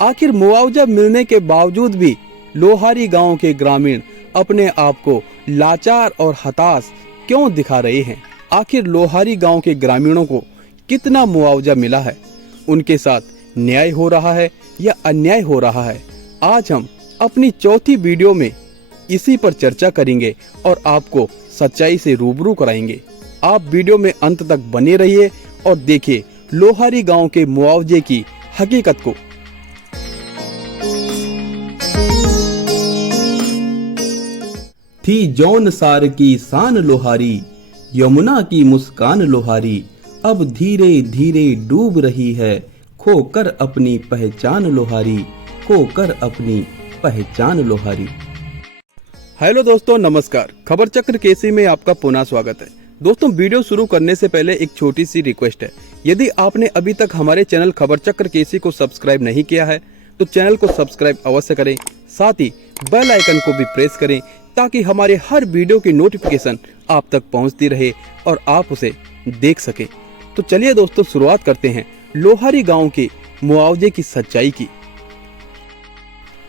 आखिर मुआवजा मिलने के बावजूद भी लोहारी गांव के ग्रामीण अपने आप को लाचार और हताश क्यों दिखा रहे हैं? आखिर लोहारी गांव के ग्रामीणों को कितना मुआवजा मिला है? उनके साथ न्याय हो रहा है या अन्याय हो रहा है? आज हम अपनी चौथी वीडियो में इसी पर चर्चा करेंगे और आपको सच्चाई से रूबरू कराएंगे। आप वीडियो में अंत तक बने रहिए और देखिए लोहारी गांव के मुआवजे की हकीकत को। थी जौनसार की शान लोहारी, यमुना की मुस्कान लोहारी, अब धीरे धीरे डूब रही है, खोकर अपनी पहचान लोहारी, खोकर अपनी पहचान लोहारी। हेलो दोस्तों, नमस्कार। खबर चक्र केसी में आपका पुनः स्वागत है। दोस्तों, वीडियो शुरू करने से पहले एक छोटी सी रिक्वेस्ट है। यदि आपने अभी तक हमारे चैनल खबर चक्र केसी को सब्सक्राइब नहीं किया है तो चैनल को सब्सक्राइब अवश्य करें, साथ ही बेल आइकन को भी प्रेस करें ताकि हमारे हर वीडियो की नोटिफिकेशन आप तक पहुंचती रहे और आप उसे देख सकें। तो चलिए दोस्तों, शुरुआत करते हैं लोहारी गांव के मुआवजे की सच्चाई की।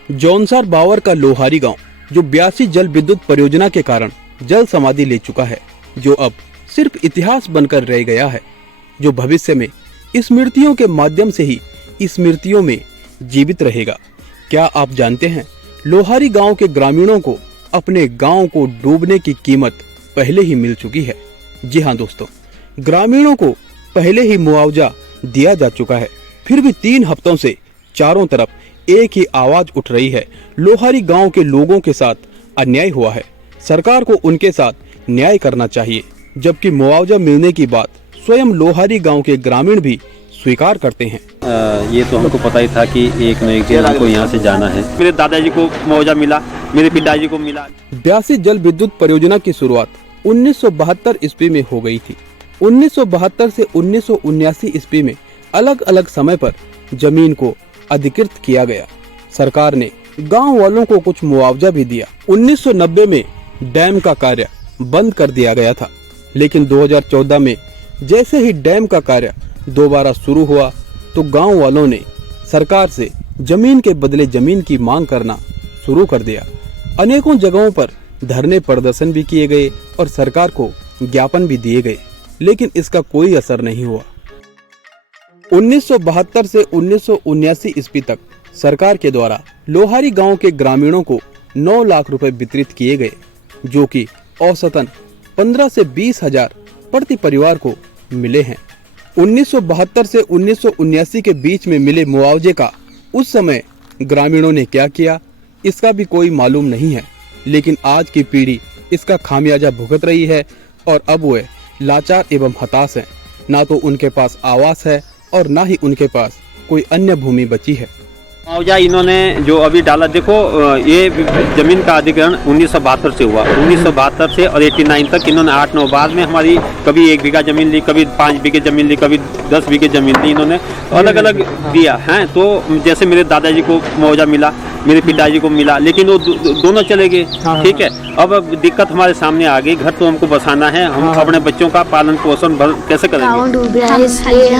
जौनसार बावर का लोहारी गांव जो 82 जल विद्युत परियोजना के कारण जल समाधि ले चुका है, जो अब सिर्फ इतिहास बनकर रह गया है, जो भविष्य में स्मृतियों के माध्यम से ही स्मृतियों में जीवित रहेगा। क्या आप जानते हैं लोहारी गांव के ग्रामीणों को अपने गांव को डूबने की कीमत पहले ही मिल चुकी है। जी हाँ दोस्तों, ग्रामीणों को पहले ही मुआवजा दिया जा चुका है। फिर भी 3 हफ्तों से चारों तरफ एक ही आवाज उठ रही है, लोहारी गांव के लोगों के साथ अन्याय हुआ है, सरकार को उनके साथ न्याय करना चाहिए। जबकि मुआवजा मिलने की बात स्वयं लोहारी गांव के ग्रामीण भी स्वीकार करते हैं। ये तो हमको पता ही था कि एक न एक दिन हमको यहाँ से जाना है। मेरे दादाजी को मुआवजा मिला, मेरे पिताजी को मिला। 82 जल विद्युत परियोजना की शुरुआत 1972 ईस्वी में हो गई थी। 1972 से 1979 ईस्वी में अलग अलग समय पर जमीन को अधिकृत किया गया। सरकार ने गांव वालों को कुछ मुआवजा भी दिया। 1990 में डैम का कार्य बंद कर दिया गया था, लेकिन 2014 में जैसे ही डैम का कार्य दोबारा शुरू हुआ तो गांव वालों ने सरकार से जमीन के बदले जमीन की मांग करना शुरू कर दिया। अनेकों जगहों पर धरने प्रदर्शन भी किए गए और सरकार को ज्ञापन भी दिए गए, लेकिन इसका कोई असर नहीं हुआ। 1972 से 1979 ईस्वी तक सरकार के द्वारा लोहारी गांव के ग्रामीणों को 9 लाख रुपए वितरित किए गए, जो कि औसतन 15 से 20 हजार प्रति परिवार को मिले हैं। 1972 से 1979 के बीच में मिले मुआवजे का उस समय ग्रामीणों ने क्या किया, इसका भी कोई मालूम नहीं है, लेकिन आज की पीढ़ी इसका खामियाजा भुगत रही है और अब वे लाचार एवं हताश हैं। ना तो उनके पास आवास है और ना ही उनके पास कोई अन्य भूमि बची है। मुआवजा इन्होंने जो अभी डाला, देखो ये जमीन का अधिग्रहण 1972 से हुआ। 1972 से और 89 तक इन्होंने 8-9 बार में हमारी कभी 1 बीघा जमीन ली, कभी 5 बीघे जमीन ली, कभी 10 बीघे जमीन ली, इन्होंने अलग अलग दिया है। तो जैसे मेरे दादाजी को मुआवजा मिला, मेरे पिताजी को मिला, लेकिन वो दोनों चले गए। ठीक है, अब दिक्कत हमारे सामने आ गई। घर तो हमको बसाना है, हम अपने बच्चों का पालन पोषण कैसे करेंगे? इसलिए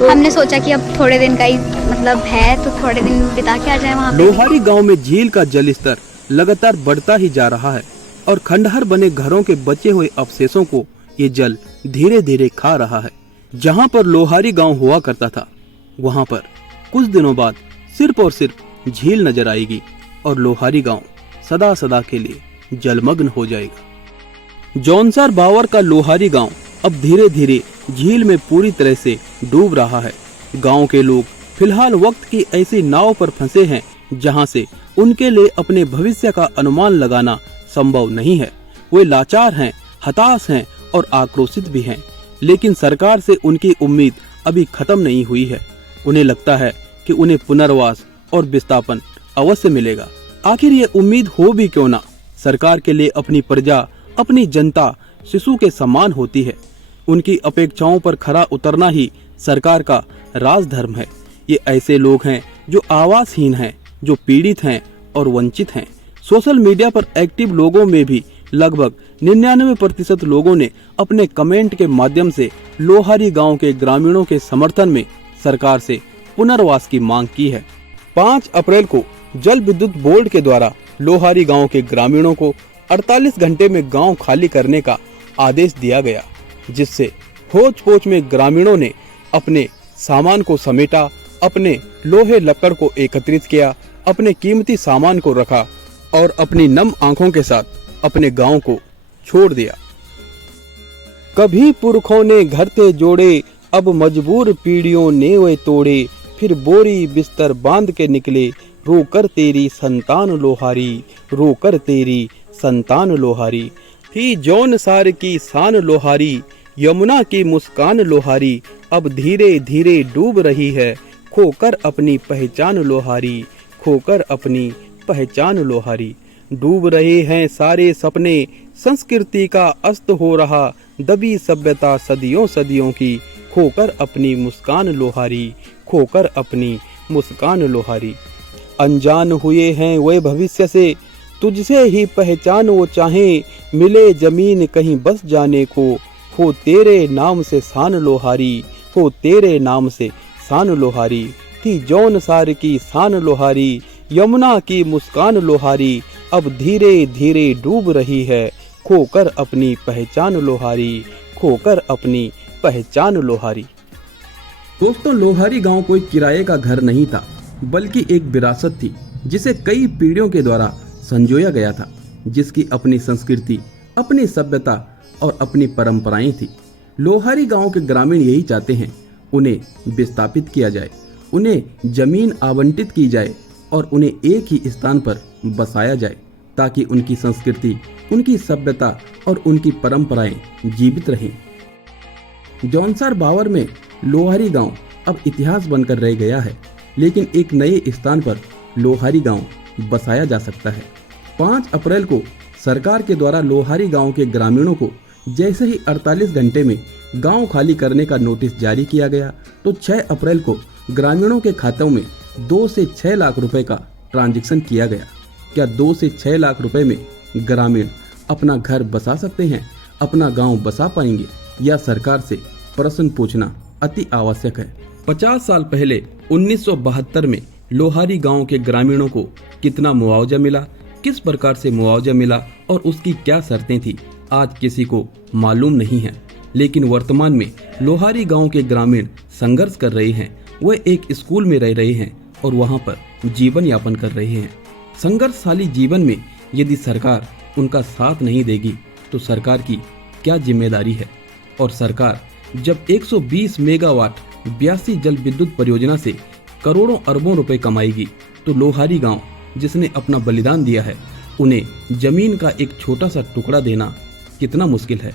हमने सोचा कि अब थोड़े दिन का ही मतलब है तो थोड़े दिन बिता के आ जाए वहाँ पे। लोहारी गांव में झील का जल स्तर लगातार बढ़ता ही जा रहा है और खंडहर बने घरों के बचे हुए अवशेषों को ये जल धीरे धीरे खा रहा है। जहाँ पर लोहारी गांव हुआ करता था, वहाँ पर कुछ दिनों बाद सिर्फ और सिर्फ झील नजर आएगी और लोहारी गांव सदा सदा के लिए जलमग्न हो जाएगा। जौनसार बावर का लोहारी गांव अब धीरे धीरे झील में पूरी तरह से डूब रहा है। गांव के लोग फिलहाल वक्त की ऐसी नाव पर फंसे हैं जहां से उनके लिए अपने भविष्य का अनुमान लगाना संभव नहीं है। वे लाचार हैं, हताश हैं और आक्रोशित भी हैं, लेकिन सरकार से उनकी उम्मीद अभी खत्म नहीं हुई है। उन्हें लगता है कि उन्हें पुनर्वास और विस्थापन अवश्य मिलेगा। आखिर ये उम्मीद हो भी क्यों ना, सरकार के लिए अपनी प्रजा, अपनी जनता शिशु के समान होती है। उनकी अपेक्षाओं पर खरा उतरना ही सरकार का राजधर्म है। ये ऐसे लोग हैं जो आवासहीन हैं, जो पीड़ित हैं और वंचित हैं। सोशल मीडिया पर एक्टिव लोगों में भी लगभग 99% लोगों ने अपने कमेंट के माध्यम से लोहारी गांव के ग्रामीणों के समर्थन में सरकार से पुनर्वास की मांग की है। 5 अप्रैल को जल विद्युत बोर्ड के द्वारा लोहारी गांव के ग्रामीणों को 48 घंटे में गांव खाली करने का आदेश दिया गया, जिससे होच पोच में ग्रामीणों ने अपने सामान को समेटा, अपने लोहे लक्कड़ को एकत्रित किया, अपने कीमती सामान को रखा और अपनी नम आंखों के साथ अपने गांव को छोड़ दिया। कभी पुरखों ने घर थे जोड़े, अब मजबूर पीढ़ियों ने वे तोड़े, फिर बोरी बिस्तर बांध के निकले, रोकर तेरी संतान लोहारी, रोकर तेरी संतान लोहारी। थी जौन सार की शान लोहारी, यमुना की मुस्कान लोहारी, अब धीरे धीरे डूब रही है, खोकर अपनी पहचान लोहारी, खोकर अपनी पहचान लोहारी। डूब रहे हैं सारे सपने, संस्कृति का अस्त हो रहा, दबी सभ्यता सदियों सदियों की, खोकर अपनी मुस्कान लोहारी, खोकर अपनी मुस्कान लोहारी। अनजान हुए हैं वे भविष्य से, तुझसे ही पहचान वो चाहें, मिले जमीन कहीं बस जाने को, हो तेरे नाम से शान लोहारी, हो तेरे नाम से शान लोहारी। थी जौन सार की शान लोहारी, यमुना की मुस्कान लोहारी, अब धीरे धीरे डूब रही है, खोकर अपनी पहचान लोहारी, खोकर अपनी पहचान लोहारी। दोस्तों, लोहारी गांव कोई किराए का घर नहीं था, बल्कि एक विरासत थी जिसे कई पीढ़ियों के द्वारा संजोया गया था, जिसकी अपनी संस्कृति, अपनी सभ्यता और अपनी परंपराएं थी। लोहारी गांव के ग्रामीण यही चाहते हैं, उन्हें विस्थापित किया जाए, उन्हें जमीन आवंटित की जाए और उन्हें एक ही स्थान पर बसाया जाए, ताकि उनकी संस्कृति, उनकी सभ्यता और उनकी परंपराएं जीवित रहें। जौनसार बावर में लोहारी गांव अब इतिहास बनकर रह गया है, लेकिन एक नए स्थान पर लोहारी गांव बसाया जा सकता है। 5 अप्रैल को सरकार के द्वारा लोहारी गांव के ग्रामीणों को जैसे ही 48 घंटे में गांव खाली करने का नोटिस जारी किया गया, तो 6 अप्रैल को ग्रामीणों के खातों में 2 से 6 लाख रुपए का ट्रांजैक्शन किया गया। क्या 2 से 6 लाख रुपए में ग्रामीण अपना घर बसा सकते हैं, अपना गांव बसा पाएंगे, या सरकार से प्रश्न पूछना अति आवश्यक है। 50 साल पहले 1972 में लोहारी गांव के ग्रामीणों को कितना मुआवजा मिला, किस प्रकार से मुआवजा मिला और उसकी क्या शर्तें थी, आज किसी को मालूम नहीं है। लेकिन वर्तमान में लोहारी गांव के ग्रामीण संघर्ष कर रहे हैं, वह एक स्कूल में रह रहे हैं और वहां पर जीवन यापन कर रहे हैं। संघर्षशाली जीवन में यदि सरकार उनका साथ नहीं देगी तो सरकार की क्या जिम्मेदारी है। और सरकार जब 120 मेगावाट 82 जल विद्युत परियोजना से करोड़ों अरबों रुपए कमाएगी, तो लोहारी गांव जिसने अपना बलिदान दिया है, उन्हें जमीन का एक छोटा सा टुकड़ा देना कितना मुश्किल है।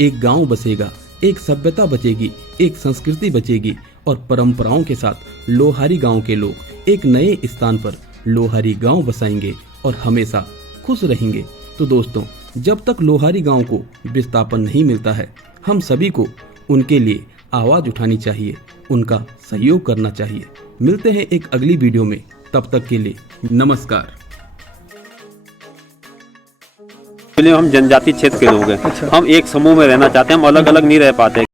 एक गांव बसेगा, एक सभ्यता बचेगी, एक संस्कृति बचेगी और परंपराओं के साथ लोहारी गांव के लोग एक नए स्थान पर लोहारी गांव बसाएंगे और हमेशा खुश रहेंगे। तो दोस्तों, जब तक लोहारी गांव को विस्थापन नहीं मिलता है, हम सभी को उनके लिए आवाज उठानी चाहिए, उनका सहयोग करना चाहिए। मिलते हैं एक अगली वीडियो में, तब तक के लिए नमस्कार। हम जनजाति क्षेत्र के लोग हैं। हम एक समूह में रहना चाहते हैं, हम अलग अलग नहीं रह पाते।